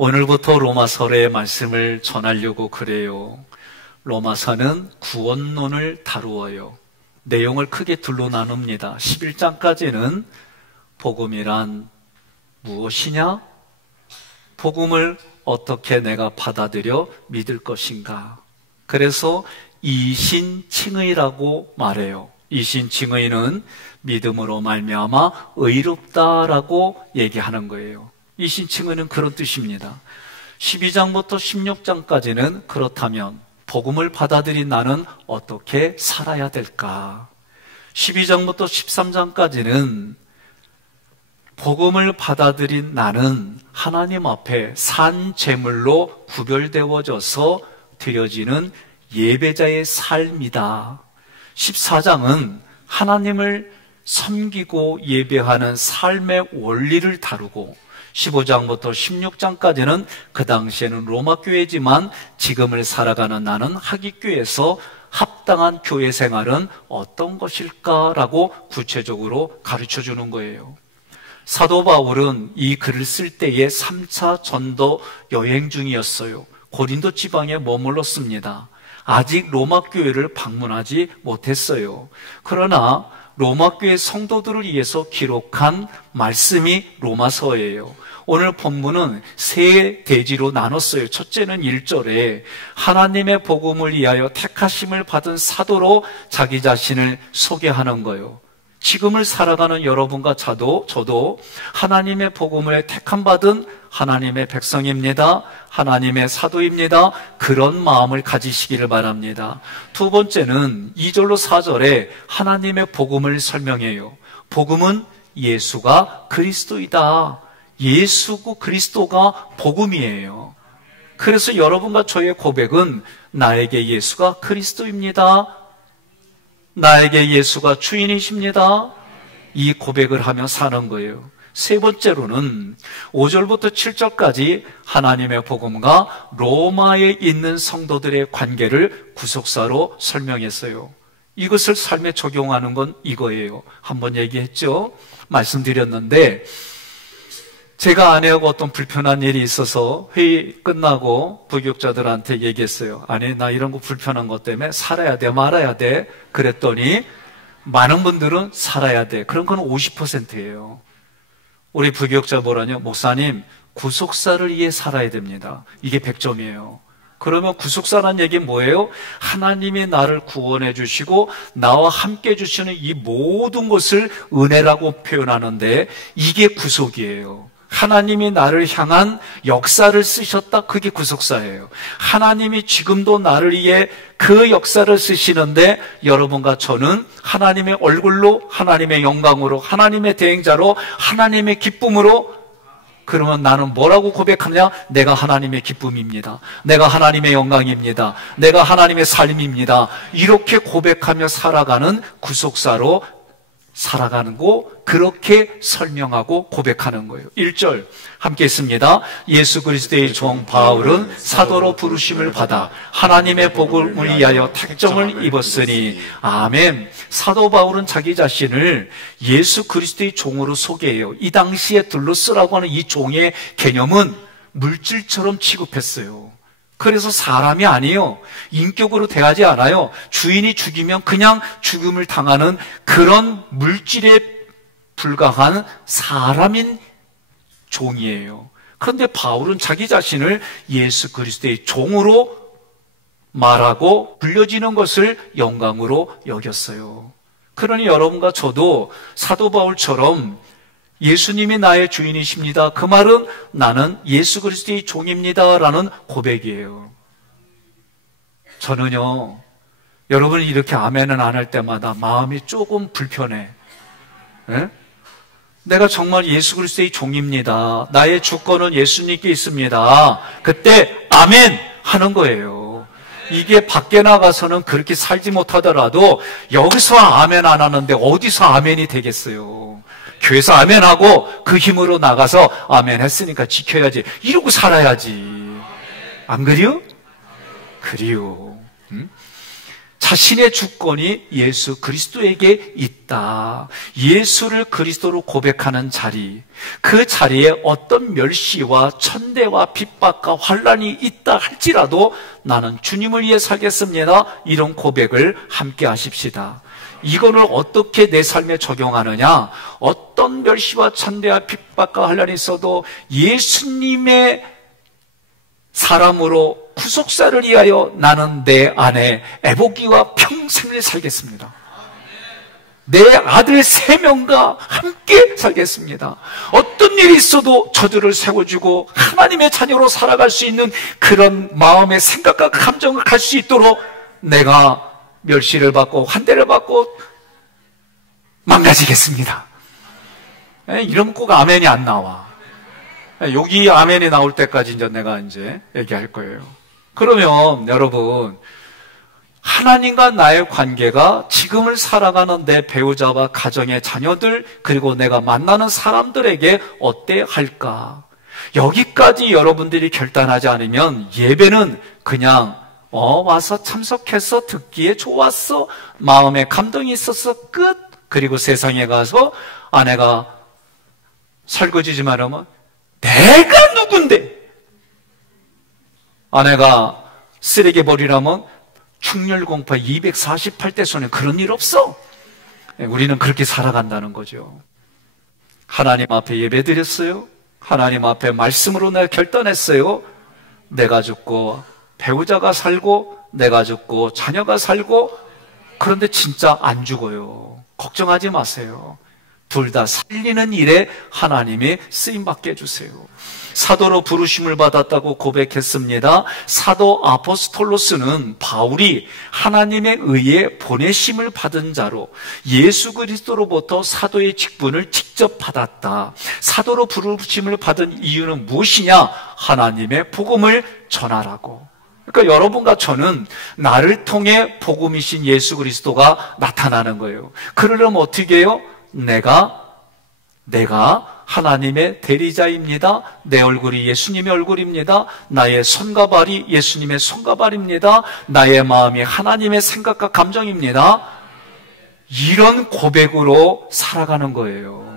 오늘부터 로마서의 말씀을 전하려고 그래요. 로마서는 구원론을 다루어요. 내용을 크게 둘로 나눕니다. 11장까지는 복음이란 무엇이냐? 복음을 어떻게 내가 받아들여 믿을 것인가? 그래서 이신칭의라고 말해요. 이신칭의는 믿음으로 말미암아 의롭다라고 얘기하는 거예요. 이신칭의는 그런 뜻입니다. 12장부터 16장까지는 그렇다면 복음을 받아들인 나는 어떻게 살아야 될까? 12장부터 13장까지는 복음을 받아들인 나는 하나님 앞에 산 제물로 구별되어져서 드려지는 예배자의 삶이다. 14장은 하나님을 섬기고 예배하는 삶의 원리를 다루고 15장부터 16장까지는 그 당시에는 로마 교회지만 지금을 살아가는 나는 하깃교회에서 합당한 교회 생활은 어떤 것일까라고 구체적으로 가르쳐 주는 거예요. 사도 바울은 이 글을 쓸 때에 3차 전도 여행 중이었어요. 고린도 지방에 머물렀습니다. 아직 로마 교회를 방문하지 못했어요. 그러나 로마 교회 성도들을 위해서 기록한 말씀이 로마서예요. 오늘 본문은 세 대지로 나눴어요. 첫째는 1절에 하나님의 복음을 위하여 택하심을 받은 사도로 자기 자신을 소개하는 거예요. 지금을 살아가는 여러분과 저도 하나님의 복음을 택함받은 하나님의 백성입니다. 하나님의 사도입니다. 그런 마음을 가지시기를 바랍니다. 두 번째는 2절로 4절에 하나님의 복음을 설명해요. 복음은 예수가 그리스도이다. 예수고 그리스도가 복음이에요. 그래서 여러분과 저의 고백은 나에게 예수가 그리스도입니다. 나에게 예수가 주인이십니다. 이 고백을 하며 사는 거예요. 세 번째로는 5절부터 7절까지 하나님의 복음과 로마에 있는 성도들의 관계를 구속사로 설명했어요. 이것을 삶에 적용하는 건 이거예요. 한번 얘기했죠? 말씀드렸는데 제가 아내하고 어떤 불편한 일이 있어서 회의 끝나고 부교육자들한테 얘기했어요. 아니, 나 이런 거 불편한 것 때문에 살아야 돼, 말아야 돼. 그랬더니 많은 분들은 살아야 돼. 그런 건 50%예요. 우리 부교육자 뭐라냐? 목사님, 구속사를 위해 살아야 됩니다. 이게 100점이에요. 그러면 구속사란 얘기는 뭐예요? 하나님이 나를 구원해 주시고 나와 함께 주시는 이 모든 것을 은혜라고 표현하는데 이게 구속이에요. 하나님이 나를 향한 역사를 쓰셨다. 그게 구속사예요. 하나님이 지금도 나를 위해 그 역사를 쓰시는데 여러분과 저는 하나님의 얼굴로, 하나님의 영광으로, 하나님의 대행자로, 하나님의 기쁨으로. 그러면 나는 뭐라고 고백하냐? 내가 하나님의 기쁨입니다. 내가 하나님의 영광입니다. 내가 하나님의 삶입니다. 이렇게 고백하며 살아가는 구속사로 살아가는 거, 그렇게 설명하고 고백하는 거예요. 1절 함께 했습니다. 예수 그리스도의 종 바울은 사도로 부르심을 받아 하나님의 복음을 위하여 택정을 입었으니 아멘. 사도 바울은 자기 자신을 예수 그리스도의 종으로 소개해요. 이 당시에 둘러쓰라고 하는 이 종의 개념은 물질처럼 취급했어요. 그래서 사람이 아니에요. 인격으로 대하지 않아요. 주인이 죽이면 그냥 죽음을 당하는 그런 물질에 불과한 사람인 종이에요. 그런데 바울은 자기 자신을 예수 그리스도의 종으로 말하고 불려지는 것을 영광으로 여겼어요. 그러니 여러분과 저도 사도 바울처럼 예수님이 나의 주인이십니다. 그 말은 나는 예수 그리스도의 종입니다. 라는 고백이에요. 저는요, 여러분이 이렇게 아멘은 안 할 때마다 마음이 조금 불편해. 네? 내가 정말 예수 그리스도의 종입니다. 나의 주권은 예수님께 있습니다. 그때 아멘 하는 거예요. 이게 밖에 나가서는 그렇게 살지 못하더라도 여기서 아멘 안 하는데 어디서 아멘이 되겠어요. 교회에서 아멘하고 그 힘으로 나가서 아멘 했으니까 지켜야지. 이러고 살아야지. 안 그래요? 그래요. 자신의 주권이 예수 그리스도에게 있다. 예수를 그리스도로 고백하는 자리, 그 자리에 어떤 멸시와 천대와 핍박과 환난이 있다 할지라도 나는 주님을 위해 살겠습니다. 이런 고백을 함께 하십시다. 이거를 어떻게 내 삶에 적용하느냐? 어떤 멸시와 천대와 핍박과 환난이 있어도 예수님의 사람으로 구속사를 위하여 나는 내 아내 에보기와 평생을 살겠습니다. 내 아들 3명과 함께 살겠습니다. 어떤 일이 있어도 저들을 세워주고 하나님의 자녀로 살아갈 수 있는 그런 마음의 생각과 감정을 갈 수 있도록 내가 멸시를 받고 환대를 받고 망가지겠습니다. 이러면 꼭 아멘이 안 나와. 여기 아멘이 나올 때까지 내가 얘기할 거예요. 그러면 여러분, 하나님과 나의 관계가 지금을 살아가는 내 배우자와 가정의 자녀들, 그리고 내가 만나는 사람들에게 어때야 할까? 여기까지 여러분들이 결단하지 않으면 예배는 그냥 와서 참석해서 듣기에 좋았어, 마음에 감동이 있어서 끝. 그리고 세상에 가서 아내가 설거지 좀 하려면 내가 누군데? 아내가 쓰레기 버리라면 충렬공파 248대 손에 그런 일 없어. 우리는 그렇게 살아간다는 거죠. 하나님 앞에 예배드렸어요. 하나님 앞에 말씀으로 내가 결단했어요. 내가 죽고 배우자가 살고 내가 죽고 자녀가 살고. 그런데 진짜 안 죽어요. 걱정하지 마세요. 둘 다 살리는 일에 하나님이 쓰임받게 해주세요. 사도로 부르심을 받았다고 고백했습니다. 사도 아포스톨로스는 바울이 하나님의 의에 보내심을 받은 자로 예수 그리스도로부터 사도의 직분을 직접 받았다. 사도로 부르심을 받은 이유는 무엇이냐? 하나님의 복음을 전하라고. 그러니까 여러분과 저는 나를 통해 복음이신 예수 그리스도가 나타나는 거예요. 그러려면 어떻게 해요? 내가 하나님의 대리자입니다. 내 얼굴이 예수님의 얼굴입니다. 나의 손과 발이 예수님의 손과 발입니다. 나의 마음이 하나님의 생각과 감정입니다. 이런 고백으로 살아가는 거예요.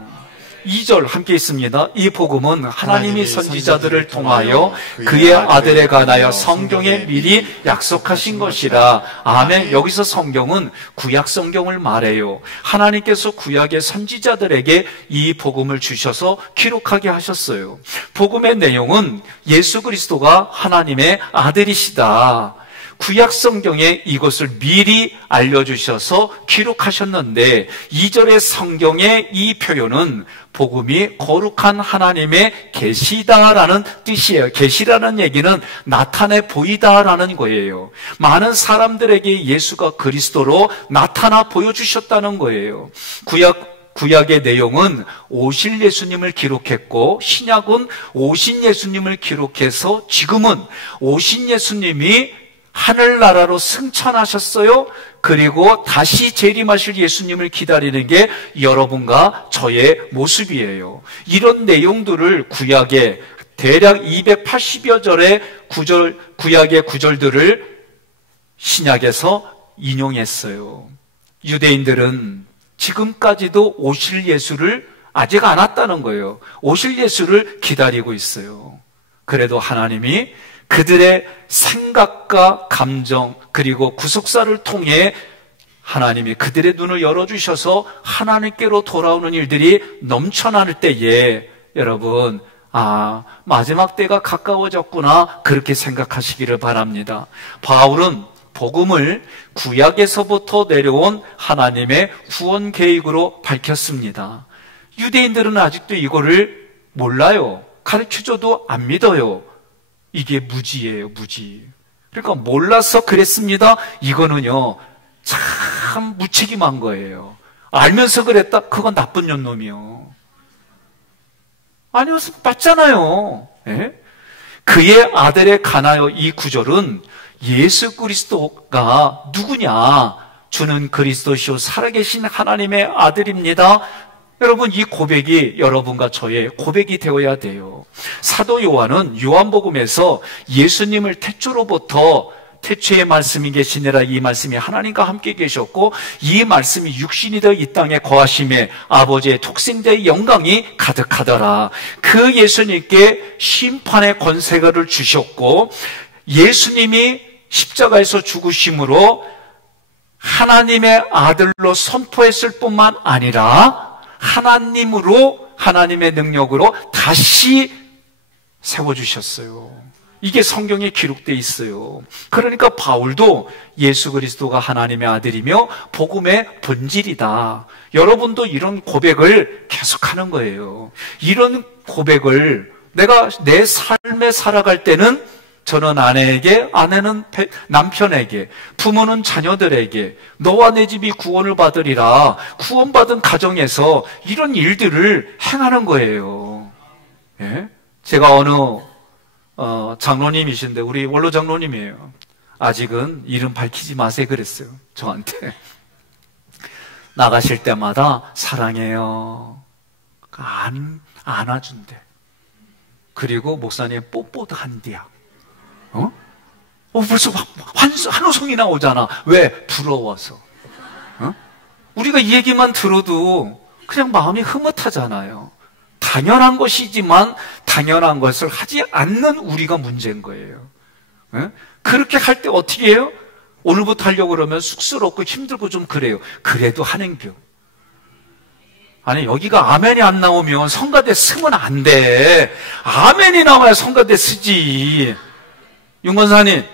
2절 함께 있습니다. 이 복음은 하나님이 선지자들을 통하여 그의 아들에 관하여 성경에 미리 약속하신 것이라. 아멘. 여기서 성경은 구약 성경을 말해요. 하나님께서 구약의 선지자들에게 이 복음을 주셔서 기록하게 하셨어요. 복음의 내용은 예수 그리스도가 하나님의 아들이시다. 구약 성경에 이것을 미리 알려주셔서 기록하셨는데 2절의 성경의 이 표현은 복음이 거룩한 하나님의 계시다라는 뜻이에요. 계시라는 얘기는 나타내 보이다라는 거예요. 많은 사람들에게 예수가 그리스도로 나타나 보여주셨다는 거예요. 구약의 내용은 오실 예수님을 기록했고 신약은 오신 예수님을 기록해서 지금은 오신 예수님이 하늘나라로 승천하셨어요. 그리고 다시 재림하실 예수님을 기다리는 게 여러분과 저의 모습이에요. 이런 내용들을 구약의 대략 280여 절의 구약의 구절들을 신약에서 인용했어요. 유대인들은 지금까지도 오실 예수를 아직 안 왔다는 거예요. 오실 예수를 기다리고 있어요. 그래도 하나님이 그들의 생각과 감정 그리고 구속사를 통해 하나님이 그들의 눈을 열어주셔서 하나님께로 돌아오는 일들이 넘쳐날 때에 여러분 마지막 때가 가까워졌구나 그렇게 생각하시기를 바랍니다. 바울은 복음을 구약에서부터 내려온 하나님의 후원 계획으로 밝혔습니다. 유대인들은 아직도 이거를 몰라요. 가르쳐줘도 안 믿어요. 이게 무지예요, 무지. 그러니까 몰라서 그랬습니다. 이거는요, 참 무책임한 거예요. 알면서 그랬다? 그건 나쁜 년놈이요. 아니었으면 맞잖아요. 예? 그의 아들에 관하여 이 구절은 예수 그리스도가 누구냐? 주는 그리스도시요 살아계신 하나님의 아들입니다. 여러분, 이 고백이 여러분과 저의 고백이 되어야 돼요. 사도 요한은 요한복음에서 예수님을 태초로부터 태초에 말씀이 계시니라. 이 말씀이 하나님과 함께 계셨고 이 말씀이 육신이 되어 이 땅에 거하심에 아버지의 독생자의 영광이 가득하더라. 그 예수님께 심판의 권세를 주셨고 예수님이 십자가에서 죽으심으로 하나님의 아들로 선포했을 뿐만 아니라 하나님으로, 하나님의 능력으로 다시 세워주셨어요. 이게 성경에 기록되어 있어요. 그러니까 바울도 예수 그리스도가 하나님의 아들이며 복음의 본질이다. 여러분도 이런 고백을 계속하는 거예요. 이런 고백을 내가 내 삶에 살아갈 때는 저는 아내에게, 아내는 남편에게, 부모는 자녀들에게 너와 내 집이 구원을 받으리라. 구원받은 가정에서 이런 일들을 행하는 거예요. 예? 제가 어느 장로님이신데 우리 원로 장로님이에요. 아직은 이름 밝히지 마세요 그랬어요. 저한테. 나가실 때마다 사랑해요. 안아준대. 그리고 목사님 뽀뽀도 한대야. 벌써 한우성이 나오잖아. 왜? 부러워서. 우리가 이 얘기만 들어도 그냥 마음이 흐뭇하잖아요. 당연한 것이지만 당연한 것을 하지 않는 우리가 문제인 거예요. 그렇게 할 때 어떻게 해요? 오늘부터 하려고 그러면 쑥스럽고 힘들고 좀 그래요. 그래도 하는겨. 아니 여기가 아멘이 안 나오면 성가대 쓰면 안 돼. 아멘이 나와야 성가대 쓰지. 윤건사님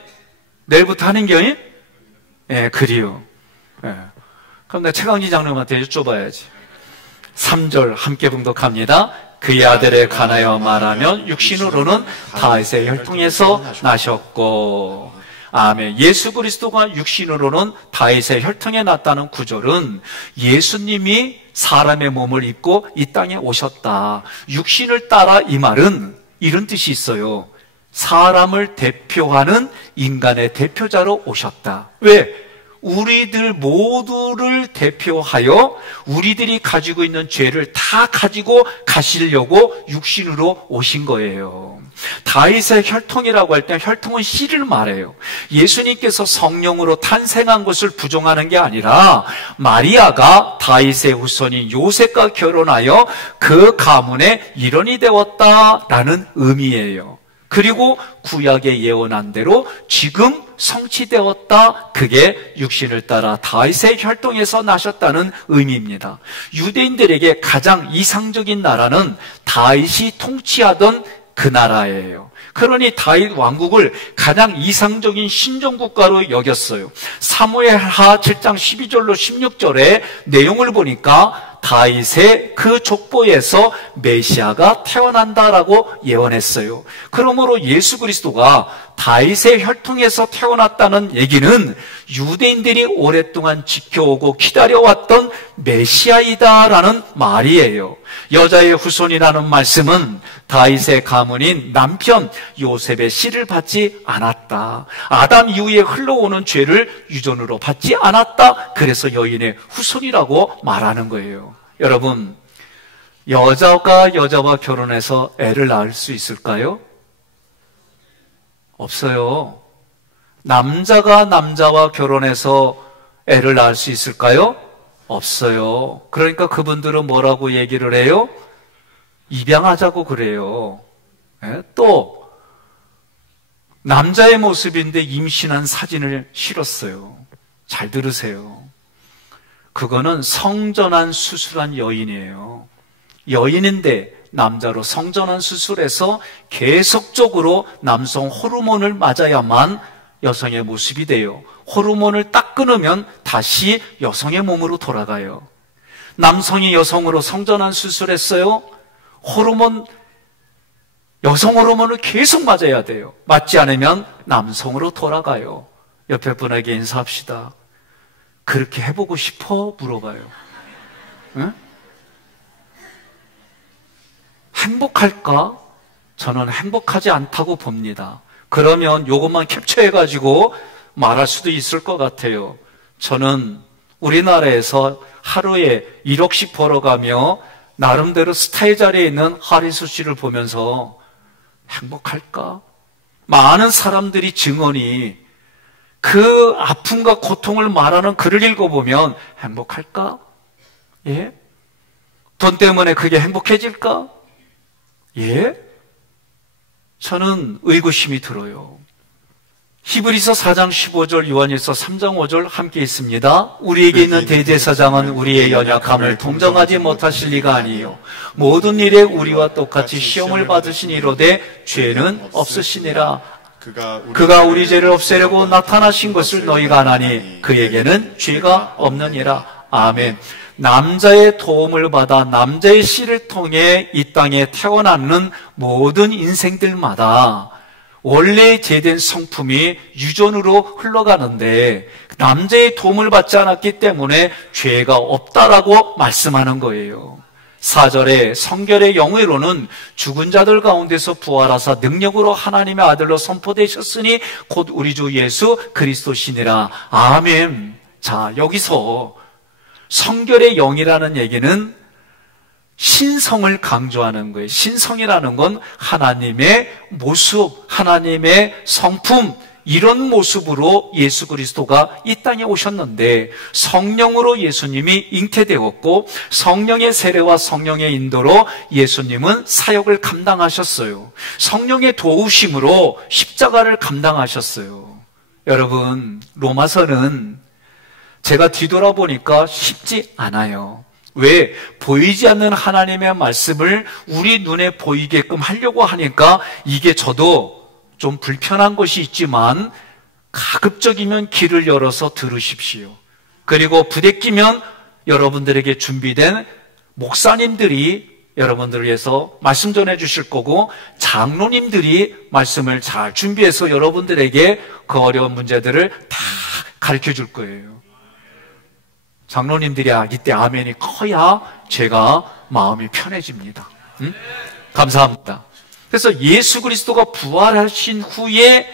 내일부터 하는겨? 예, 그래요. 예. 그럼 내가 최강지 장로님한테 여쭤봐야지. 3절 함께 봉독합니다. 그의 아들에 관하여 말하면 육신으로는 다윗의 혈통에서 나셨고. 아멘. 예수 그리스도가 육신으로는 다윗의 혈통에 났다는 구절은 예수님이 사람의 몸을 입고 이 땅에 오셨다. 육신을 따라 이 말은 이런 뜻이 있어요. 사람을 대표하는 인간의 대표자로 오셨다. 왜? 우리들 모두를 대표하여 우리들이 가지고 있는 죄를 다 가지고 가시려고 육신으로 오신 거예요. 다윗의 혈통이라고 할 때 혈통은 씨를 말해요. 예수님께서 성령으로 탄생한 것을 부정하는 게 아니라 마리아가 다윗의 후손인 요셉과 결혼하여 그 가문의 일원이 되었다라는 의미예요. 그리고 구약에 예언한 대로 지금 성취되었다. 그게 육신을 따라 다윗의 혈통에서 나셨다는 의미입니다. 유대인들에게 가장 이상적인 나라는 다윗이 통치하던 그 나라예요. 그러니 다윗 왕국을 가장 이상적인 신정국가로 여겼어요. 사무엘하 7장 12절로 16절의 내용을 보니까 다윗의 그 족보에서 메시아가 태어난다라고 예언했어요. 그러므로 예수 그리스도가 다윗의 혈통에서 태어났다는 얘기는 유대인들이 오랫동안 지켜오고 기다려왔던 메시아이다라는 말이에요. 여자의 후손이라는 말씀은 다윗의 가문인 남편 요셉의 씨를 받지 않았다. 아담 이후에 흘러오는 죄를 유전으로 받지 않았다. 그래서 여인의 후손이라고 말하는 거예요. 여러분, 여자가 여자와 결혼해서 애를 낳을 수 있을까요? 없어요. 남자가 남자와 결혼해서 애를 낳을 수 있을까요? 없어요. 그러니까 그분들은 뭐라고 얘기를 해요? 입양하자고 그래요. 네? 또 남자의 모습인데 임신한 사진을 실었어요. 잘 들으세요. 그거는 성전환 수술한 여인이에요. 여인인데 남자로 성전환 수술해서 계속적으로 남성 호르몬을 맞아야만 여성의 모습이 돼요. 호르몬을 딱 끊으면 다시 여성의 몸으로 돌아가요. 남성이 여성으로 성전환 수술했어요. 여성 호르몬을 계속 맞아야 돼요. 맞지 않으면 남성으로 돌아가요. 옆에 분에게 인사합시다. 그렇게 해보고 싶어? 물어봐요. 응? 행복할까? 저는 행복하지 않다고 봅니다. 그러면 이것만 캡처해가지고 말할 수도 있을 것 같아요. 저는 우리나라에서 하루에 1억씩 벌어가며 나름대로 스타의 자리에 있는 하리수 씨를 보면서 행복할까? 많은 사람들이 증언이 그 아픔과 고통을 말하는 글을 읽어보면 행복할까? 예? 돈 때문에 그게 행복해질까? 예? 저는 의구심이 들어요. 히브리서 4장 15절, 요한일서 3장 5절 함께 있습니다. 우리에게 있는 대제사장은 우리의 연약함을 동정하지 못하실 리가 아니에요. 모든 일에 우리와 똑같이 시험을 받으시니로되 죄는 없으시니라. 그가 우리 죄를 없애려고 나타나신 것을 너희가 아나니 그에게는 죄가 없느니라. 아멘. 남자의 도움을 받아 남자의 씨를 통해 이 땅에 태어나는 모든 인생들마다 원래 제된 성품이 유전으로 흘러가는데 남자의 도움을 받지 않았기 때문에 죄가 없다라고 말씀하는 거예요. 4절에 성결의 영으로는 죽은 자들 가운데서 부활하사 능력으로 하나님의 아들로 선포되셨으니 곧 우리 주 예수 그리스도시니라. 아멘. 자, 여기서 성결의 영이라는 얘기는 신성을 강조하는 거예요. 신성이라는 건 하나님의 모습, 하나님의 성품, 이런 모습으로 예수 그리스도가 이 땅에 오셨는데 성령으로 예수님이 잉태되었고 성령의 세례와 성령의 인도로 예수님은 사역을 감당하셨어요. 성령의 도우심으로 십자가를 감당하셨어요. 여러분, 로마서는 제가 뒤돌아보니까 쉽지 않아요. 왜? 보이지 않는 하나님의 말씀을 우리 눈에 보이게끔 하려고 하니까 이게 저도 좀 불편한 것이 있지만 가급적이면 길을 열어서 들으십시오. 그리고 부대끼면 여러분들에게 준비된 목사님들이 여러분들을 위해서 말씀 전해 주실 거고 장로님들이 말씀을 잘 준비해서 여러분들에게 그 어려운 문제들을 다 가르쳐 줄 거예요. 장로님들이 이때 아멘이 커야 제가 마음이 편해집니다. 응? 감사합니다. 그래서 예수 그리스도가 부활하신 후에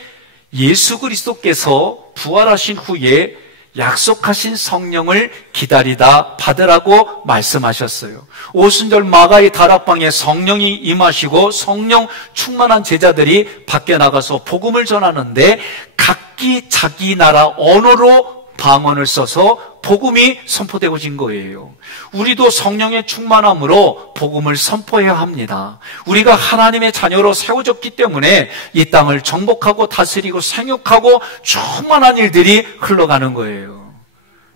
예수 그리스도께서 부활하신 후에 약속하신 성령을 기다리다 받으라고 말씀하셨어요. 오순절 마가의 다락방에 성령이 임하시고 성령 충만한 제자들이 밖에 나가서 복음을 전하는데 각기 자기 나라 언어로 방언을 써서 복음이 선포되어진 거예요. 우리도 성령의 충만함으로 복음을 선포해야 합니다. 우리가 하나님의 자녀로 세워졌기 때문에 이 땅을 정복하고 다스리고 생육하고 충만한 일들이 흘러가는 거예요.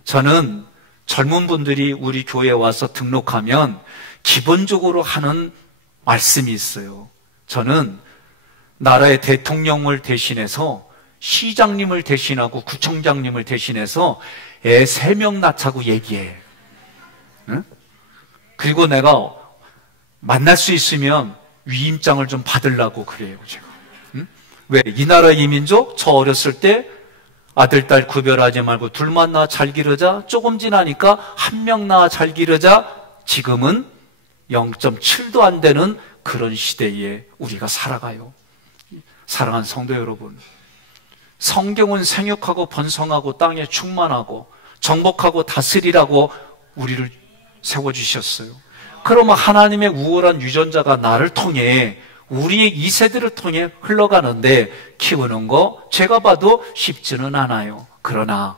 저는 젊은 분들이 우리 교회에 와서 등록하면 기본적으로 하는 말씀이 있어요. 저는 나라의 대통령을 대신해서 시장님을 대신하고 구청장님을 대신해서 애 3명 낳자고 얘기해. 응? 그리고 내가 만날 수 있으면 위임장을 좀 받으려고 그래요, 제가. 응? 왜? 이 나라 이민족 저 어렸을 때 아들, 딸 구별하지 말고 둘만 낳아 잘 기르자. 조금 지나니까 1명 낳아 잘 기르자. 지금은 0.7도 안 되는 그런 시대에 우리가 살아가요. 사랑하는 성도 여러분, 성경은 생육하고 번성하고 땅에 충만하고 정복하고 다스리라고 우리를 세워주셨어요. 그러면 하나님의 우월한 유전자가 나를 통해 우리의 2세들을 통해 흘러가는데 키우는 거 제가 봐도 쉽지는 않아요. 그러나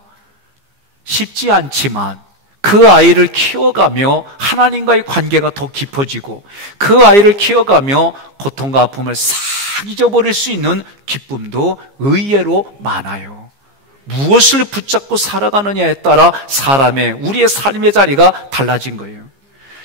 쉽지 않지만 그 아이를 키워가며 하나님과의 관계가 더 깊어지고 그 아이를 키워가며 고통과 아픔을 싹 잊어버릴 수 있는 기쁨도 의외로 많아요. 무엇을 붙잡고 살아가느냐에 따라 우리의 삶의 자리가 달라진 거예요.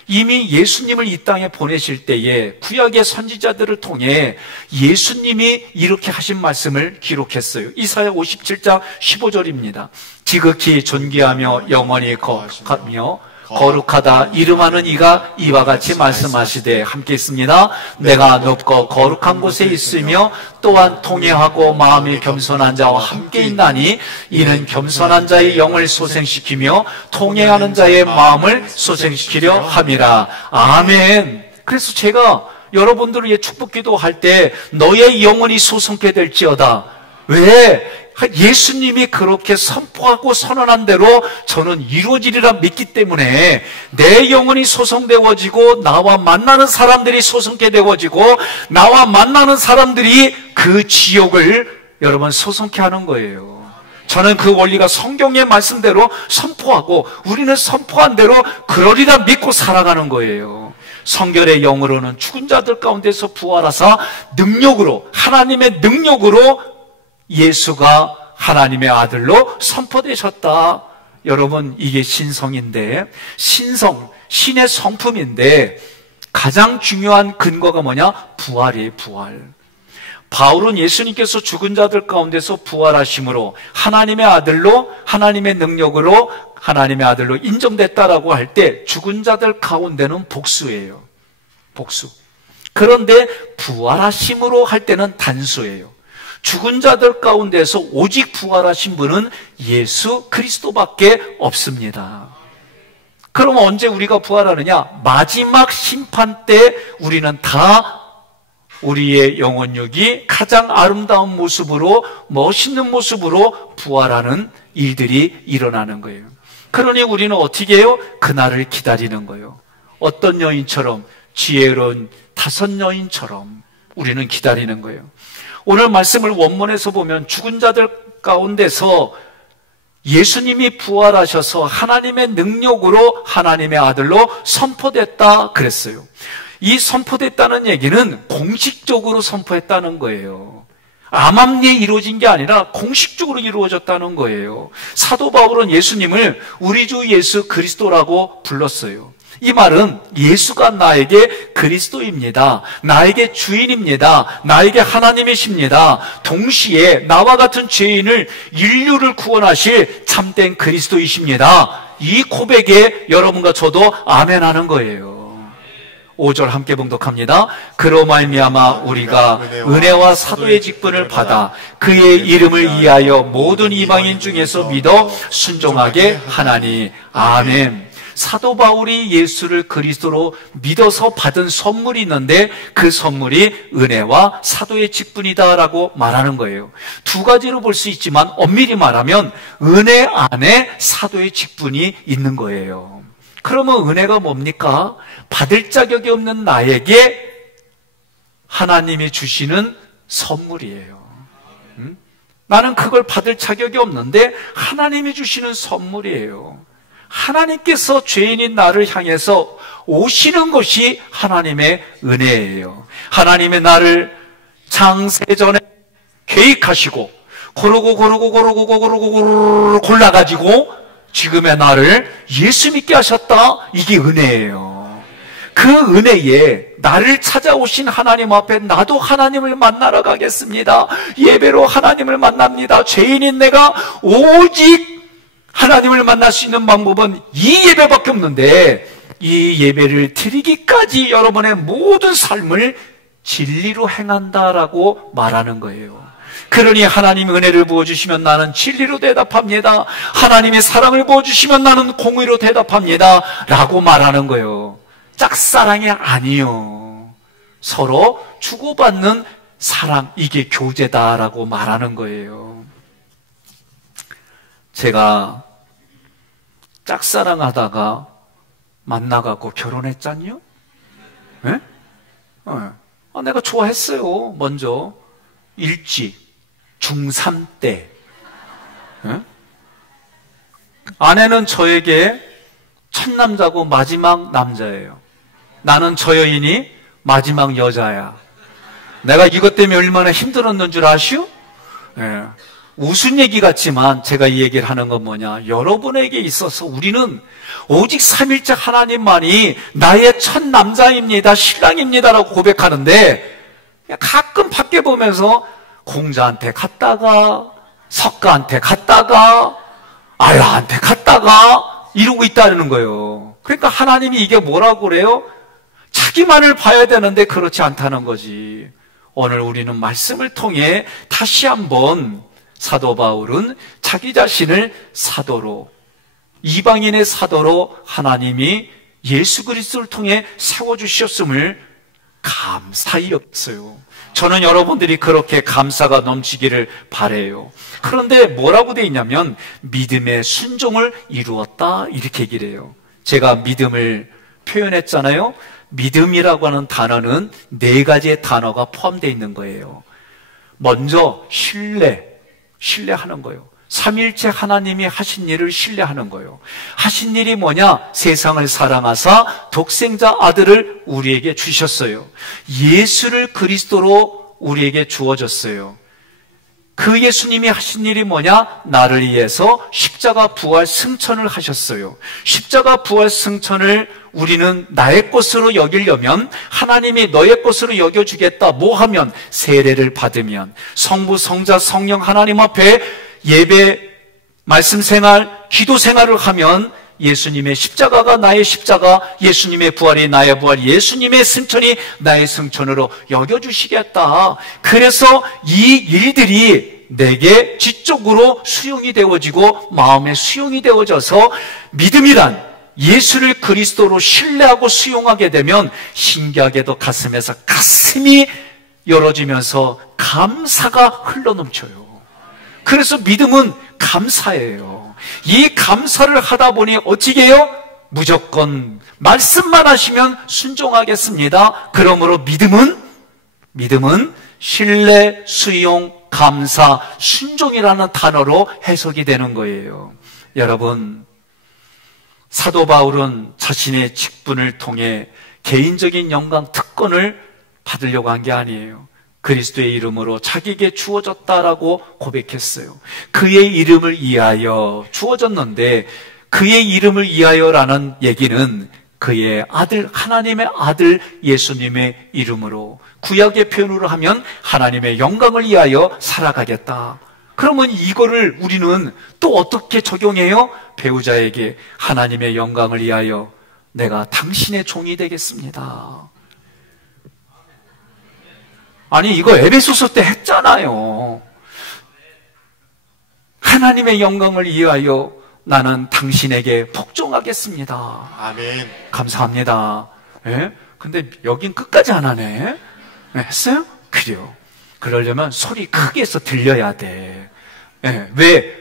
이미 예수님을 이 땅에 보내실 때에 구약의 선지자들을 통해 예수님이 이렇게 하신 말씀을 기록했어요. 이사야 57장 15절입니다. 지극히 존귀하며 영원히 거룩하며 거룩하다 이름하는 이가 이와 같이 말씀하시되 함께 있습니다. 내가 높고 거룩한 곳에 있으며 또한 통회하고 마음이 겸손한 자와 함께 있나니 이는 겸손한 자의 영을 소생시키며 통회하는 자의 마음을 소생시키려 함이라. 아멘. 그래서 제가 여러분들을 위해 축복 기도할 때 너의 영혼이 소송케 될지어다. 왜? 예수님이 그렇게 선포하고 선언한 대로 저는 이루어지리라 믿기 때문에 내 영혼이 소송되어지고 나와 만나는 사람들이 소송케 되어지고 나와 만나는 사람들이 그 지옥을 여러분 소송케 하는 거예요. 저는 그 원리가 성경의 말씀대로 선포하고 우리는 선포한 대로 그러리라 믿고 살아가는 거예요. 성결의 영으로는 죽은 자들 가운데서 부활하사 능력으로, 하나님의 능력으로 예수가 하나님의 아들로 선포되셨다. 여러분, 이게 신성인데, 신성, 신의 성품인데 가장 중요한 근거가 뭐냐? 부활이에요. 부활. 바울은 예수님께서 죽은 자들 가운데서 부활하심으로 하나님의 아들로, 하나님의 능력으로 하나님의 아들로 인정됐다라고 할 때 죽은 자들 가운데는 복수예요. 복수. 그런데 부활하심으로 할 때는 단수예요. 죽은 자들 가운데서 오직 부활하신 분은 예수 그리스도밖에 없습니다. 그럼 언제 우리가 부활하느냐? 마지막 심판 때 우리는 다 우리의 영혼육이 가장 아름다운 모습으로, 멋있는 모습으로 부활하는 일들이 일어나는 거예요. 그러니 우리는 어떻게 해요? 그날을 기다리는 거예요. 어떤 여인처럼, 지혜로운 5 여인처럼 우리는 기다리는 거예요. 오늘 말씀을 원문에서 보면 죽은 자들 가운데서 예수님이 부활하셔서 하나님의 능력으로 하나님의 아들로 선포됐다 그랬어요. 이 선포됐다는 얘기는 공식적으로 선포했다는 거예요. 암암리에 이루어진 게 아니라 공식적으로 이루어졌다는 거예요. 사도 바울은 예수님을 우리 주 예수 그리스도라고 불렀어요. 이 말은 예수가 나에게 그리스도입니다. 나에게 주인입니다. 나에게 하나님이십니다. 동시에 나와 같은 죄인을, 인류를 구원하실 참된 그리스도이십니다. 이 고백에 여러분과 저도 아멘하는 거예요. 5절 함께 봉독합니다. 그로 말미암아 우리가 은혜와 사도의 직분을 받아 그의 이름을 이하여 모든 이방인 중에서 믿어 순종하게 하나니. 아멘. 사도 바울이 예수를 그리스도로 믿어서 받은 선물이 있는데 그 선물이 은혜와 사도의 직분이다라고 말하는 거예요. 2가지로 볼 수 있지만 엄밀히 말하면 은혜 안에 사도의 직분이 있는 거예요. 그러면 은혜가 뭡니까? 받을 자격이 없는 나에게 하나님이 주시는 선물이에요. 나는 그걸 받을 자격이 없는데 하나님이 주시는 선물이에요. 하나님께서 죄인인 나를 향해서 오시는 것이 하나님의 은혜예요. 하나님의 나를 창세전에 계획하시고 고르고 골라가지고 지금의 나를 예수 믿게 하셨다. 이게 은혜예요. 그 은혜에 나를 찾아오신 하나님 앞에 나도 하나님을 만나러 가겠습니다. 예배로 하나님을 만납니다. 죄인인 내가 오직 하나님을 만날 수 있는 방법은 이 예배밖에 없는데 이 예배를 드리기까지 여러분의 모든 삶을 진리로 행한다라고 말하는 거예요. 그러니 하나님의 은혜를 부어주시면 나는 진리로 대답합니다. 하나님의 사랑을 부어주시면 나는 공의로 대답합니다. 라고 말하는 거예요. 짝사랑이 아니요. 서로 주고받는 사랑, 이게 교제다라고 말하는 거예요. 제가 짝사랑하다가 만나갖고 결혼했잖요? 네? 내가 좋아했어요. 먼저 일찍 중3 때. 네? 아내는 저에게 첫 남자고 마지막 남자예요. 나는 저 여인이 마지막 여자야. 내가 이것 때문에 얼마나 힘들었는 줄 아시오? 네. 웃은 얘기 같지만 제가 이 얘기를 하는 건 뭐냐, 여러분에게 있어서 우리는 오직 삼일째 하나님만이 나의 첫 남자입니다, 신랑입니다라고 고백하는데 가끔 밖에 보면서 공자한테 갔다가 석가한테 갔다가 알라한테 갔다가 이러고 있다는 거예요. 그러니까 하나님이 이게 뭐라고 그래요? 자기만을 봐야 되는데 그렇지 않다는 거지. 오늘 우리는 말씀을 통해 다시 한번 사도 바울은 자기 자신을 사도로, 이방인의 사도로 하나님이 예수 그리스도를 통해 세워주셨음을 감사히 여겼어요. 저는 여러분들이 그렇게 감사가 넘치기를 바라요. 그런데 뭐라고 돼 있냐면 믿음의 순종을 이루었다, 이렇게 얘기를 해요. 제가 믿음을 표현했잖아요. 믿음이라고 하는 단어는 4가지의 단어가 포함되어 있는 거예요. 먼저 신뢰하는 거예요. 삼일체 하나님이 하신 일을 신뢰하는 거예요. 하신 일이 뭐냐? 세상을 사랑하사 독생자 아들을 우리에게 주셨어요. 예수를 그리스도로 우리에게 주어졌어요. 그 예수님이 하신 일이 뭐냐? 나를 위해서 십자가 부활 승천을 하셨어요. 십자가 부활 승천을 우리는 나의 것으로 여기려면, 하나님이 너의 것으로 여겨주겠다. 뭐 하면? 세례를 받으면, 성부, 성자, 성령 하나님 앞에 예배, 말씀 생활, 기도 생활을 하면 예수님의 십자가가 나의 십자가, 예수님의 부활이 나의 부활, 예수님의 승천이 나의 승천으로 여겨주시겠다. 그래서 이 일들이 내게 지적으로 수용이 되어지고 마음에 수용이 되어져서, 믿음이란 예수를 그리스도로 신뢰하고 수용하게 되면 신기하게도 가슴에서 가슴이 열어지면서 감사가 흘러넘쳐요. 그래서 믿음은 감사예요. 이 감사를 하다 보니 어떻게 해요? 무조건 말씀만 하시면 순종하겠습니다. 그러므로 믿음은 신뢰, 수용, 감사, 순종이라는 단어로 해석이 되는 거예요. 여러분, 사도 바울은 자신의 직분을 통해 개인적인 영광, 특권을 받으려고 한 게 아니에요. 그리스도의 이름으로 자기에게 주어졌다라고 고백했어요. 그의 이름을 위하여 주어졌는데, 그의 이름을 위하여라는 얘기는 그의 아들, 하나님의 아들 예수님의 이름으로, 구약의 표현으로 하면 하나님의 영광을 위하여 살아가겠다. 그러면 이거를 우리는 또 어떻게 적용해요? 배우자에게 하나님의 영광을 위하여 내가 당신의 종이 되겠습니다. 아니, 이거 에베소서 때 했잖아요. 하나님의 영광을 위하여 나는 당신에게 복종하겠습니다. 아멘. 감사합니다. 예? 근데 여긴 끝까지 안 하네. 했어요? 그래요. 그러려면 소리 크게 해서 들려야 돼. 예. 왜?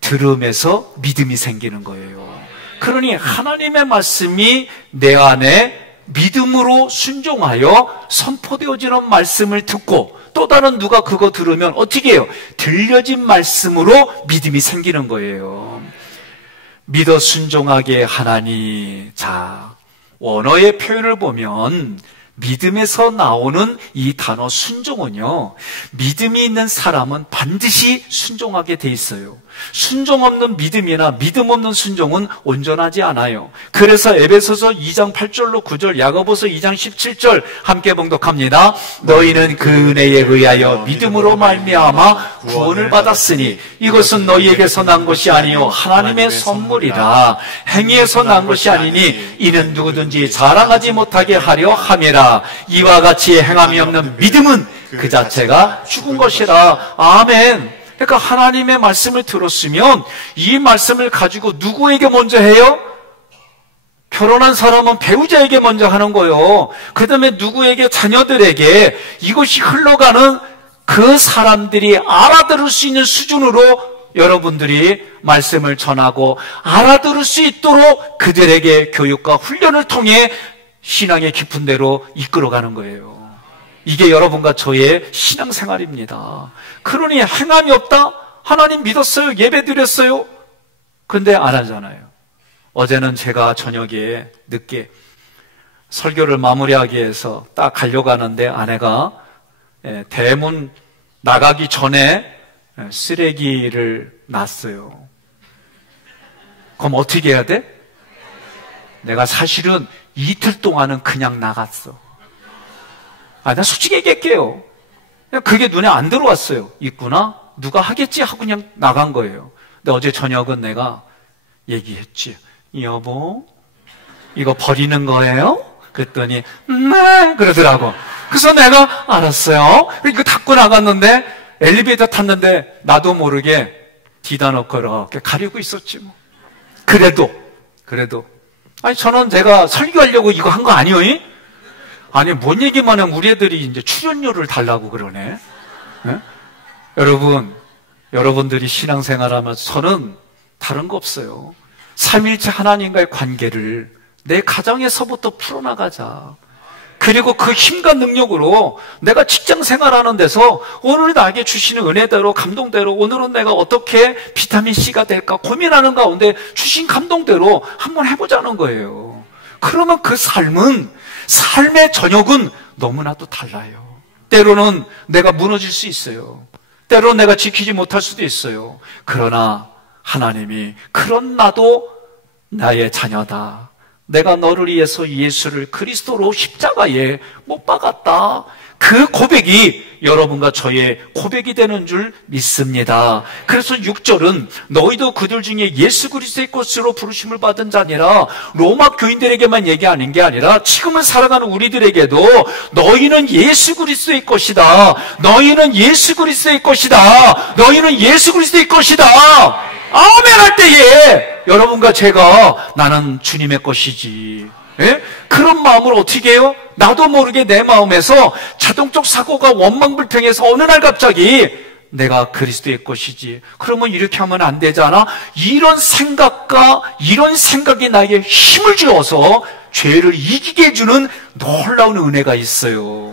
들음에서 믿음이 생기는 거예요. 그러니 하나님의 말씀이 내 안에 믿음으로 순종하여 선포되어지는 말씀을 듣고, 또 다른 누가 그거 들으면 어떻게 해요? 들려진 말씀으로 믿음이 생기는 거예요. 믿어 순종하게 하나니. 자, 원어의 표현을 보면 믿음에서 나오는 이 단어 순종은요, 믿음이 있는 사람은 반드시 순종하게 돼 있어요. 순종 없는 믿음이나 믿음 없는 순종은 온전하지 않아요. 그래서 에베소서 2장 8절로 9절, 야고보서 2장 17절 함께 봉독합니다. 너희는 그 은혜에 의하여 믿음으로 말미암아 구원을 받았으니 이것은 너희에게서 난 것이 아니요 하나님의 선물이라. 행위에서 난 것이 아니니 이는 누구든지 자랑하지 못하게 하려 함이라. 이와 같이 행함이 없는 믿음은 그 자체가 죽은 것이라. 아멘. 그러니까 하나님의 말씀을 들었으면 이 말씀을 가지고 누구에게 먼저 해요? 결혼한 사람은 배우자에게 먼저 하는 거예요. 그 다음에 누구에게? 자녀들에게. 이것이 흘러가는 그 사람들이 알아들을 수 있는 수준으로 여러분들이 말씀을 전하고 알아들을 수 있도록 그들에게 교육과 훈련을 통해 신앙의 깊은 데로 이끌어가는 거예요. 이게 여러분과 저의 신앙생활입니다. 그러니 행함이 없다? 하나님 믿었어요. 예배 드렸어요. 근데 안 하잖아요. 어제는 제가 저녁에 늦게 설교를 마무리하기 위해서 딱 가려고 하는데 아내가 대문 나가기 전에 쓰레기를 놨어요. 그럼 어떻게 해야 돼? 내가 사실은 이틀 동안은 그냥 나갔어. 나 솔직히 얘기할게요. 그게 눈에 안 들어왔어요. 있구나? 누가 하겠지? 하고 그냥 나간 거예요. 근데 어제 저녁은 내가 얘기했지. 여보, 이거 버리는 거예요? 그랬더니, 네, 그러더라고. 그래서 내가, 알았어요. 이거 닫고 나갔는데, 엘리베이터 탔는데, 나도 모르게 뒤다 놓고 이렇게 가리고 있었지, 뭐. 그래도. 아니, 저는 제가 설교하려고 이거 한 거 아니에요? 아니, 뭔 얘기만 하면 우리 애들이 이제 출연료를 달라고 그러네. 네? 여러분들이 신앙생활 하면서 저는 다른 거 없어요. 삼일체 하나님과의 관계를 내 가정에서부터 풀어나가자. 그리고 그 힘과 능력으로 내가 직장 생활하는 데서 오늘 나에게 주시는 은혜대로 감동대로 오늘은 내가 어떻게 비타민C가 될까 고민하는 가운데 주신 감동대로 한번 해보자는 거예요. 그러면 그 삶의 저녁은 너무나도 달라요. 때로는 내가 무너질 수 있어요. 때로는 내가 지키지 못할 수도 있어요. 그러나 하나님이 그런 나도 나의 자녀다. 내가 너를 위해서 예수를 그리스도로 십자가에 못 박았다. 그 고백이 여러분과 저의 고백이 되는 줄 믿습니다. 그래서 6절은 너희도 그들 중에 예수 그리스도의 것으로 부르심을 받은 자니라. 로마 교인들에게만 얘기하는 게 아니라 지금은 살아가는 우리들에게도 너희는 예수 그리스도의 것이다. 너희는 예수 그리스도의 것이다. 너희는 예수 그리스도의 것이다. 아멘 할 때에 여러분과 제가 나는 주님의 것이지. 예? 그런 마음을 어떻게 해요? 나도 모르게 내 마음에서 자동적 사고가 원망불평해서 어느 날 갑자기 내가 그리스도의 것이지. 그러면 이렇게 하면 안 되잖아. 이런 생각이 나에게 힘을 주어서 죄를 이기게 해주는 놀라운 은혜가 있어요.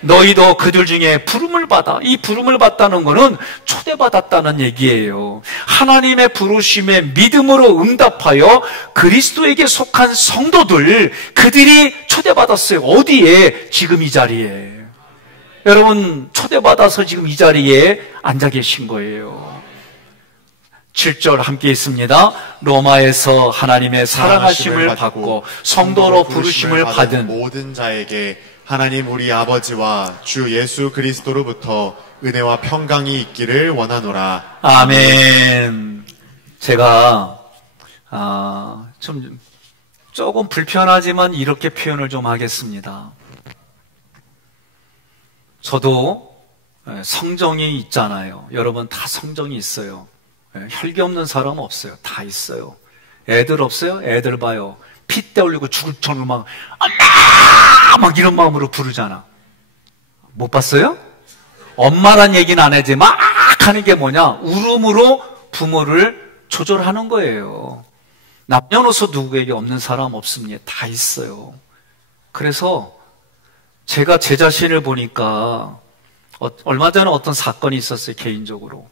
너희도 그들 중에 부름을 받아. 이 부름을 받다는 것은 초대받았다는 얘기예요. 하나님의 부르심에 믿음으로 응답하여 그리스도에게 속한 성도들, 그들이 초대받았어요. 어디에? 지금 이 자리에. 여러분 초대받아서 지금 이 자리에 앉아 계신 거예요. 7절 함께 있습니다. 로마에서 하나님의 사랑하심을 받고 성도로 부르심을 받은 모든 자에게 하나님 우리 아버지와 주 예수 그리스도로부터 은혜와 평강이 있기를 원하노라. 아멘. 제가 조금 불편하지만 이렇게 표현을 좀 하겠습니다. 저도 성정이 있잖아요. 여러분 다 성정이 있어요. 혈기 없는 사람은 없어요. 다 있어요. 애들 없어요? 애들 봐요. 피 때 올리고 죽을 정을 막 엄마! 막 이런 마음으로 부르잖아. 못 봤어요? 엄마란 얘기는 안 하지. 막 하는 게 뭐냐? 울음으로 부모를 조절하는 거예요. 남녀노소 누구에게 없는 사람 없습니다. 다 있어요. 그래서 제가 제 자신을 보니까 얼마 전에 어떤 사건이 있었어요. 개인적으로.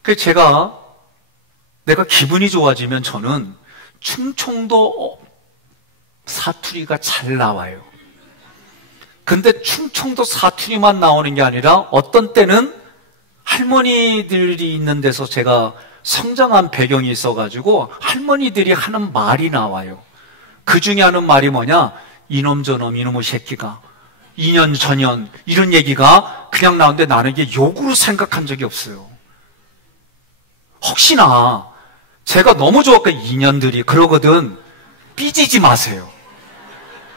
그래서 내가 기분이 좋아지면 저는 충청도 사투리가 잘 나와요. 근데 충청도 사투리만 나오는 게 아니라 어떤 때는 할머니들이 있는 데서 제가 성장한 배경이 있어가지고 할머니들이 하는 말이 나와요. 그 중에 하는 말이 뭐냐? 이놈 저놈 이놈의 새끼가 2년 전년 이런 얘기가 그냥 나오는데 나는 이게 욕으로 생각한 적이 없어요. 혹시나 제가 너무 좋았고 2년들이 그러거든 삐지지 마세요.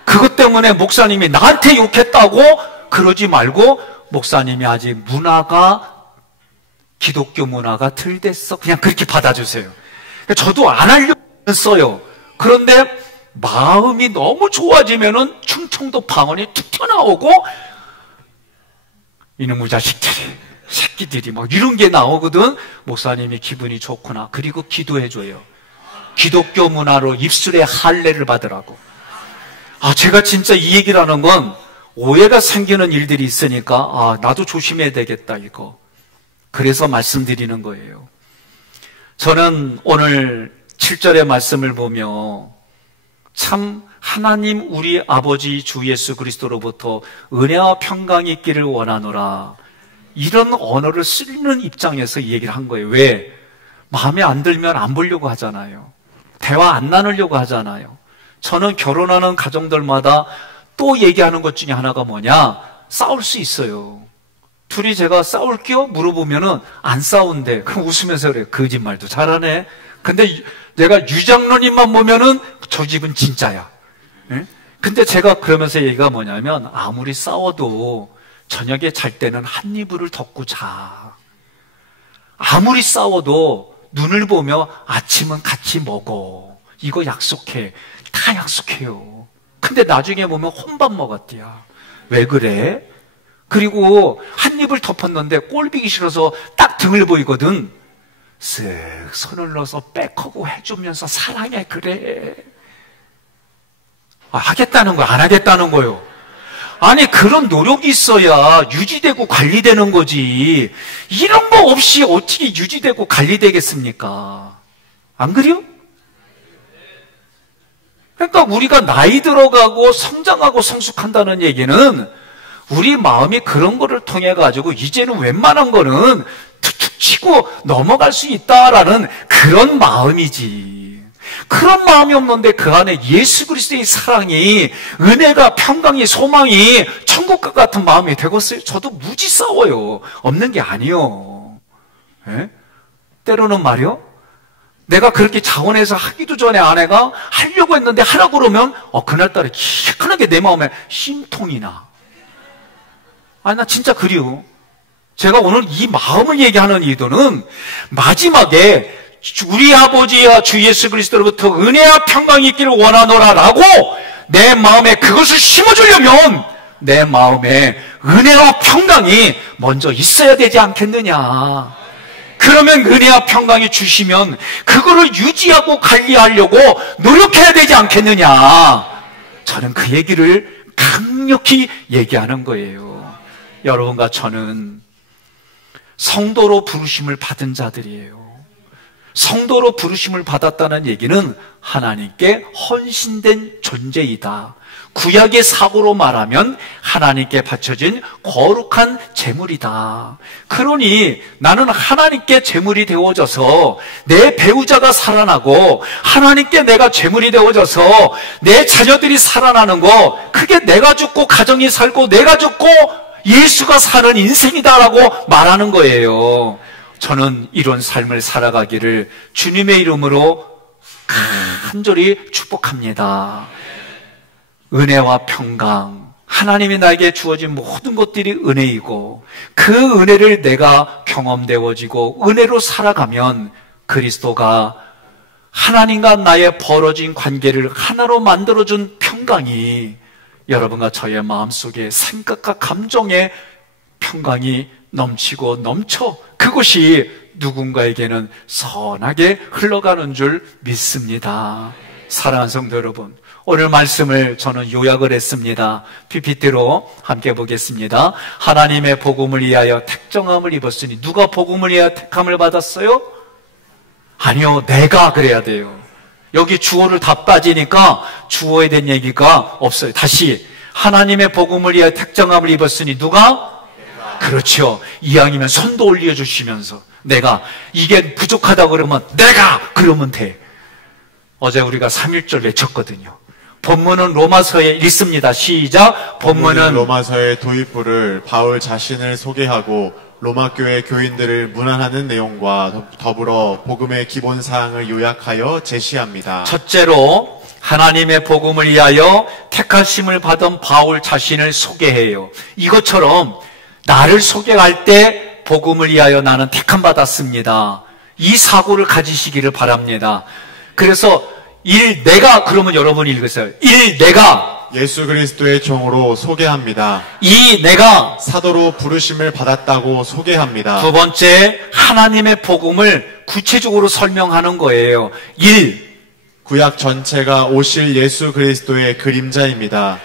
그것 때문에 목사님이 나한테 욕했다고 그러지 말고 목사님이 아직 기독교 문화가 덜 됐어. 그냥 그렇게 받아주세요. 저도 안 하려고 써요. 그런데 마음이 너무 좋아지면은 충청도 방언이 툭 튀어나오고 이놈의 자식들이 새끼들이 막 이런 게 나오거든. 목사님이 기분이 좋구나. 그리고 기도해줘요. 기독교 문화로 입술에 할례를 받으라고. 제가 진짜 이 얘기를 하는 건 오해가 생기는 일들이 있으니까 나도 조심해야 되겠다 이거. 그래서 말씀드리는 거예요. 저는 오늘 7절의 말씀을 보며 참 하나님 우리 아버지 주 예수 그리스도로부터 은혜와 평강이 있기를 원하노라. 이런 언어를 쓰는 입장에서 이 얘기를 한 거예요. 왜? 마음에 안 들면 안 보려고 하잖아요. 대화 안 나누려고 하잖아요. 저는 결혼하는 가정들마다 또 얘기하는 것 중에 하나가 뭐냐? 싸울 수 있어요. 둘이 제가 싸울게요? 물어보면은 안 싸운대. 그럼 웃으면서 그래요. 거짓말도 잘하네. 근데 내가 유장로님만 보면은 저 집은 진짜야. 예? 근데 제가 그러면서 얘기가 뭐냐면 아무리 싸워도 저녁에 잘 때는 한 이불을 덮고 자. 아무리 싸워도 눈을 보며 아침은 같이 먹어. 이거 약속해. 다 약속해요. 근데 나중에 보면 혼밥 먹었대야. 왜 그래? 그리고 한 입을 덮었는데 꼴보기 싫어서 딱 등을 보이거든. 쓱 손을 넣어서 백허그 해주면서 사랑해 그래. 하겠다는 거야? 안 하겠다는 거요? 아니, 그런 노력이 있어야 유지되고 관리되는 거지. 이런 거 없이 어떻게 유지되고 관리되겠습니까? 안 그래요? 그러니까 우리가 나이 들어가고 성장하고 성숙한다는 얘기는 우리 마음이 그런 거를 통해 가지고 이제는 웬만한 거는 툭툭 치고 넘어갈 수 있다라는 그런 마음이지. 그런 마음이 없는데 그 안에 예수 그리스도의 사랑이, 은혜가, 평강이, 소망이 천국과 같은 마음이 되겠어요? 저도 무지 싸워요. 없는 게 아니요. 예? 때로는 말이요, 내가 그렇게 자원해서 하기도 전에 아내가 하려고 했는데 하라고 그러면 그날따라 희한하게 내 마음에 심통이 나. 아니, 나 진짜 그래요. 제가 오늘 이 마음을 얘기하는 이유는 마지막에 우리 아버지와 주 예수 그리스도로부터 은혜와 평강이 있기를 원하노라라고 내 마음에 그것을 심어주려면 내 마음에 은혜와 평강이 먼저 있어야 되지 않겠느냐. 그러면 은혜와 평강이 주시면 그거를 유지하고 관리하려고 노력해야 되지 않겠느냐. 저는 그 얘기를 강력히 얘기하는 거예요. 여러분과 저는 성도로 부르심을 받은 자들이에요. 성도로 부르심을 받았다는 얘기는 하나님께 헌신된 존재이다. 구약의 사고로 말하면 하나님께 바쳐진 거룩한 제물이다. 그러니 나는 하나님께 제물이 되어져서 내 배우자가 살아나고 하나님께 내가 제물이 되어져서 내 자녀들이 살아나는 거, 그게 내가 죽고 가정이 살고 내가 죽고 예수가 사는 인생이다라고 말하는 거예요. 저는 이런 삶을 살아가기를 주님의 이름으로 간절히 축복합니다. 은혜와 평강, 하나님이 나에게 주어진 모든 것들이 은혜이고 그 은혜를 내가 경험되어지고 은혜로 살아가면 그리스도가 하나님과 나의 벌어진 관계를 하나로 만들어준 평강이 여러분과 저의 마음속에 생각과 감정의 평강이 넘치고 넘쳐 그것이 누군가에게는 선하게 흘러가는 줄 믿습니다. 사랑하는 성도 여러분, 오늘 말씀을 저는 요약을 했습니다. PPT로 함께 보겠습니다. 하나님의 복음을 위하여 택정함을 입었으니 누가 복음을 위하여 택함을 받았어요? 아니요, 내가 그래야 돼요. 여기 주어를 다 빠지니까 주어에 대한 얘기가 없어요. 다시, 하나님의 복음을 위하여 택정함을 입었으니 누가? 그렇죠. 이왕이면 손도 올려주시면서 내가 이게 부족하다고 그러면 내가 그러면 돼. 어제 우리가 3.1절 외쳤거든요. 본문은 로마서에 있습니다. 시작. 본문은 로마서의 도입부를 바울 자신을 소개하고 로마 교회 교인들을 문안하는 내용과 더불어 복음의 기본 사항을 요약하여 제시합니다. 첫째로 하나님의 복음을 위하여 택하심을 받은 바울 자신을 소개해요. 이것처럼 나를 소개할 때 복음을 위하여 나는 택함 받았습니다. 이 사고를 가지시기를 바랍니다. 그래서 내가 그러면 여러분이 읽으세요. 내가 예수 그리스도의 종으로 소개합니다. 내가 사도로 부르심을 받았다고 소개합니다. 두 번째, 하나님의 복음을 구체적으로 설명하는 거예요. 구약 전체가 오실 예수 그리스도의 그림자입니다.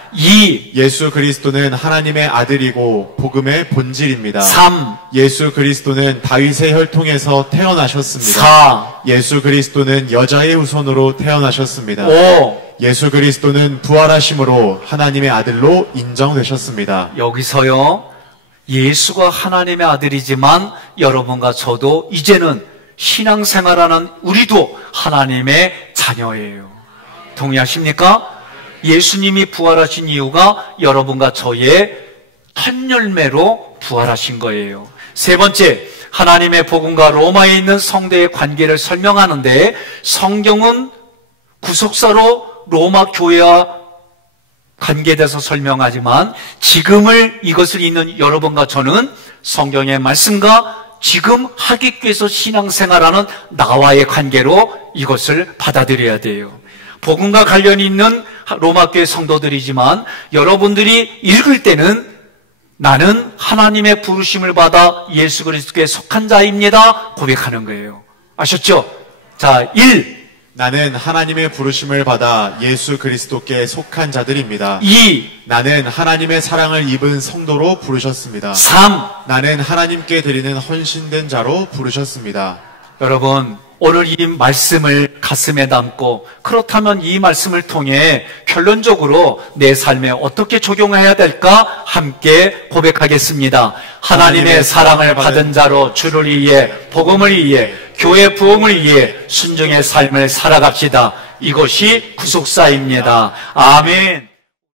예수 그리스도는 하나님의 아들이고 복음의 본질입니다. 3. 예수 그리스도는 다윗의 혈통에서 태어나셨습니다. 4. 예수 그리스도는 여자의 후손으로 태어나셨습니다. 5. 예수 그리스도는 부활하심으로 하나님의 아들로 인정되셨습니다. 여기서요, 예수가 하나님의 아들이지만 여러분과 저도 이제는 신앙생활하는 우리도 하나님의 자녀예요. 동의하십니까? 예수님이 부활하신 이유가 여러분과 저의 첫 열매로 부활하신 거예요. 세 번째, 하나님의 복음과 로마에 있는 성도의 관계를 설명하는데 성경은 구속사로 로마 교회와 관계돼서 설명하지만 지금을 이것을 읽는 여러분과 저는 성경의 말씀과 지금 하객교에서 신앙생활하는 나와의 관계로 이것을 받아들여야 돼요. 복음과 관련이 있는 로마교회 성도들이지만 여러분들이 읽을 때는 나는 하나님의 부르심을 받아 예수 그리스도께 속한 자입니다 고백하는 거예요. 아셨죠? 자, 나는 하나님의 부르심을 받아 예수 그리스도께 속한 자들입니다. 2. 나는 하나님의 사랑을 입은 성도로 부르셨습니다. 3. 나는 하나님께 드리는 헌신된 자로 부르셨습니다. 여러분, 오늘 이 말씀을 가슴에 담고 그렇다면 이 말씀을 통해 결론적으로 내 삶에 어떻게 적용해야 될까 함께 고백하겠습니다. 하나님의 사랑을 받은 자로 주를 위해, 복음을 위해, 교회 부흥을 위해 순종의 삶을 살아갑시다. 이것이 구속사입니다. 아멘.